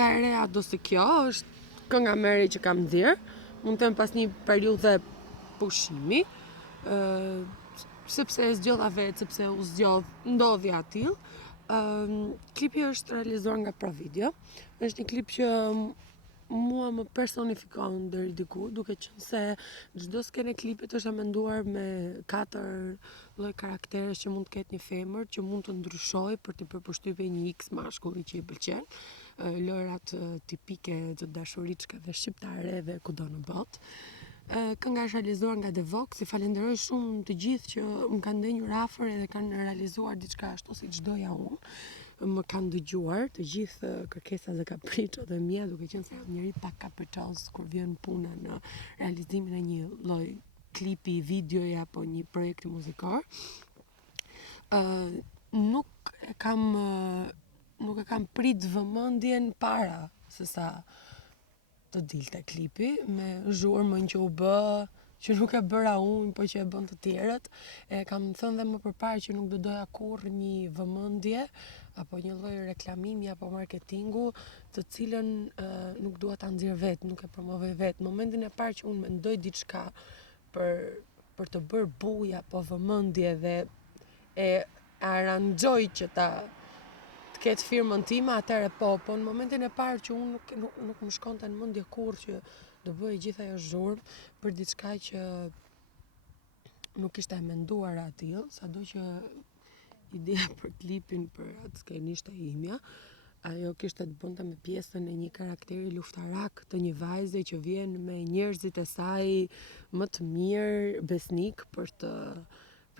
Kënga e reja do se kjo është kënga më e re që kam nxjerr. Mund të them pas një periudhe pushimi, sepse e zgjodha vetë, sepse u zgjodh, ndodhi atill. Klipi është realizuar nga Pro Video. Është një klip që mua më personifikon deri diku, duke qenë se çdo skenë e klipit është e menduar me 4 lloj karakteresh që mund të ketë një femër, që mund të ndryshojë për të bërë përshtypje një X mashkulli që i pëlqen. Lërat tipike të dashuriçkave shqiptare dhe kudo në botë. Kënga është realizuar nga The Vox. I falenderoj shumë të gjithë që më kanë ndenjur afër edhe kanë realizuar diçka ashtu siç doja unë. Më kanë dëgjuar të gjithë kërkesat dhe kapriçot e mia, duke qenë se jam njëri pak kapriços kur vjen puna në realizimin e një lloj klipi, videoje apo një projekti muzikor. Nuk e kam prit vëmendjen para se sa të dilte klipi, me zhurmën që u bë, që nuk e bëra unë, po që e bën të tjerët. Kam thënë dhe më përpara që nuk do doja kurrë një vëmendje apo një lloj reklamimi apo marketingu, të cilën nuk dua ta nxjerr vetë, nuk e promovoj vetë. Momentin e parë që unë mendoj diçka për të bërë buj apo vëmendje dhe e aranxoj që të ketë firmën time, atëherë po në momentin e parë që unë nuk më shkonte në mendje kurrë që do bëj gjithë ajo zhurmë për diçka që nuk ishte e menduar atill, sado që ideja për klipin për atë skenë ishte imja. Ajo kishte të bënte me pjesën e një karakteri luftarak të një vajze që vjen me njerëzit e saj më të mirë besnik për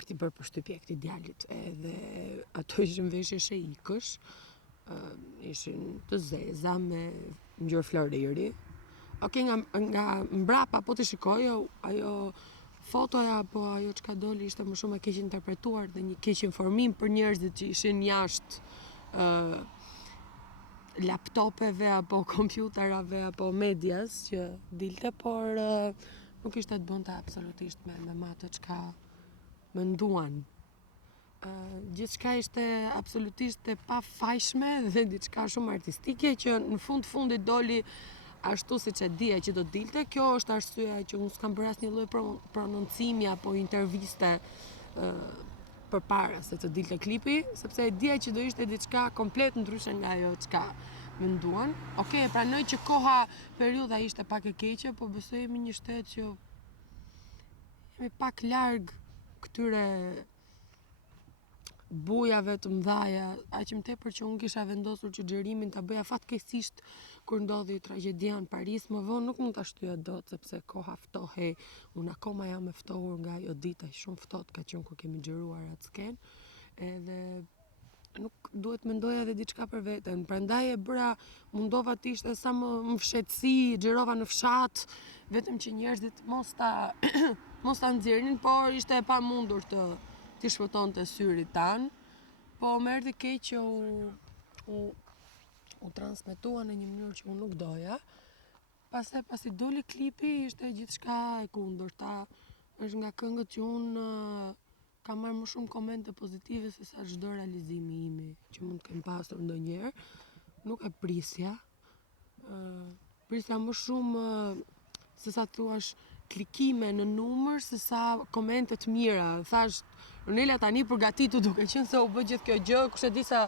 t'i bërë përshtypje këtij djalit. Edhe ato ishin veshje sheikësh, ishin të zeza me ngjyrë floriri. Okej, nga mbrapa po të shikoj, ajo fotoja apo ajo çka doli ishte më shumë e keq interpretuar dhe një keq informim për njerëzit që ishin jashtë laptopeve apo kompjuterave apo medias që dilte, por nuk ishte të bënte absolutisht me atë çka menduan. Gjithçka ishte absolutisht e pafajshme dhe diçka shumë artistike që në fundit doli ashtu siç e dija që do dilte. Kjo është arsyeja që unë s'kam bërë asnjë lloj prononcimi apo interviste përpara se të dilte klipi, sepse e dija që do ishte diçka komplet ndryshe nga ajo çka menduan. Okej, e pranoj që periudha ishte pak e keqe, po besoj jemi një shtet që jemi pak larg këtyre bujave të mëdhaja, aq më tepër që unë kisha vendosur që xherimin ta bëja fatkeqësisht kur ndodhi tragjedia në Paris. Më vonë nuk mund ta shtyja dot sepse koha ftohej. Unë akoma jam e ftohur nga ajo ditë, shumë ftohtë ka qenë kur kemi xheruar atë skenë. Edhe nuk duhet mendoja edhe diçka për veten. Prandaj e bëra, mundova të ishte sa më fshetësi, xherova në fshat, vetëm që njerëzit mos ta nxjerrin, por ishte e pamundur t'i shpëtonte syrit tan. Po më erdhi keq që u transmetua në një mënyrë që unë nuk doja. Pastaj pasi doli klipi, ishte gjithçka e kundërta. Është nga këngët që unë kam marrë më shumë komente pozitive se sa çdo realizimi im që mund të kem pasur ndonjëherë. Nuk e prisja. Prisja më shumë se sa thuash klikime në numër se sa komente të mira. Thash, Ronela tani përgatitu duke qenë se u bë gjithë kjo gjë, kush e di sa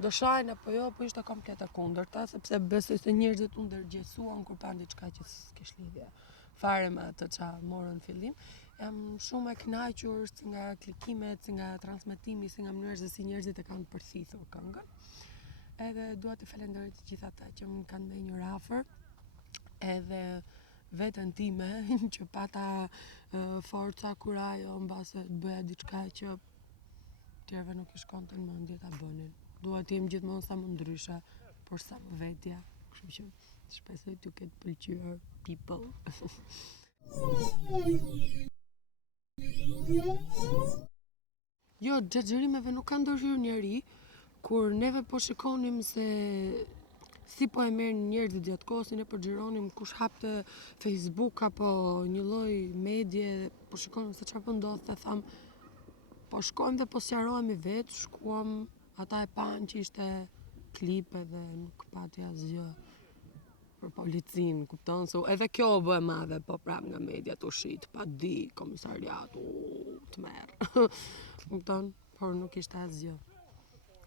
do shajnë apo jo, po ishte komplet e kundërta, sepse besoj se njerëzit u ndërgjegjësuan kur pan diçka që s'kish lidhje fare me atë ç'a morën në fillim. Jam shumë e kënaqur si nga klikimet, si nga transmetimi, si nga mënyra se si njerëzit e kanë përthithur këngën. Edhe dua të falenderoj të gjithë ata që më kanë ndenjur afër, edhe veten time që pata forca, kurajo mbase të bëja diçka që tjerëve nuk i shkonte në mendje ta bënin. Dua të jem gjithmonë sa më ndryshe, por sa më vetja. Kështu që shpresoj t'ju ketë pëlqyer people. Jo, gjatë xherimeve nuk ka ndërhyrë njeri, kur neve po shikonim se si po e merrin njerëzit gjatë kohës, ne po xhironim kush hapte Facebook apo një lloj medie, po shikonim se çfarë po ndodhte, tham, po shkojmë dhe po sqarohemi vetë, shkuam, ata e pan që ishte klip edhe nuk pati asgjë për policin, kupton? So edhe kjo u bë e madhe, po prap nga media të shit, pa di, komisariat, të merë. Kupton? Por nuk ishte asgjë.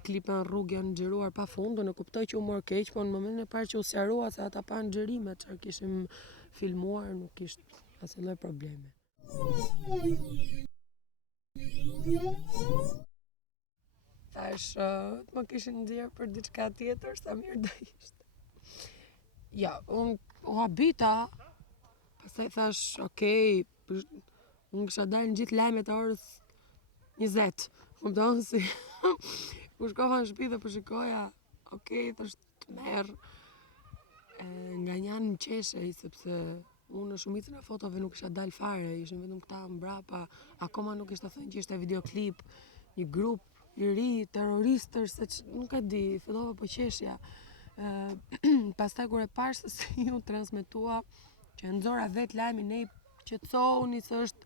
Klipa në rrugë janë xhiruar pa fund, unë kuptoj që u mor keq, po në momentin e parë që u sqarua se ata pa xhirime çfarë kishim filmuar, nuk kishte asnjë lloj probleme. Thash, të më kishin nxjerr për diçka tjetër, sa mirë do ishte. Ja, unë u habita, pastaj thash, okej, unë kisha dalë në gjithë lajmet e orës 20, kupton si u shkova në shtëpi dhe po shikoja, okej, thash të merr. Nga një anë më qeshej sepse unë në shumicën e fotove nuk isha dalë fare, ishin vetëm këta mbrapa, akoma nuk ishte thënë që ishte videoklip, një grup i ri terroristësh, se nuk e di, fillova po qeshja. Pastaj kur e pash se si ju transmetua, që e nxora vet lajmin, ne qetësohuni se është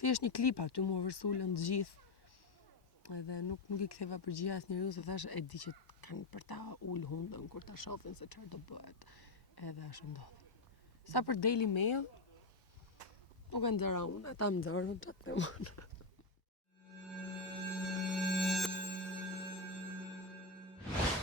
thjesht një klip aty mu vërsulën të gjithë. Edhe nuk i ktheva përgjigje asnjëriu se thash e di që kanë për ta ul hundën kur ta shohin se çfarë do bëhet. Edhe ashtu ndodhi. Sa për Daily Mail, nuk e nxera unë, ata më nxorën, çfarë të them unë.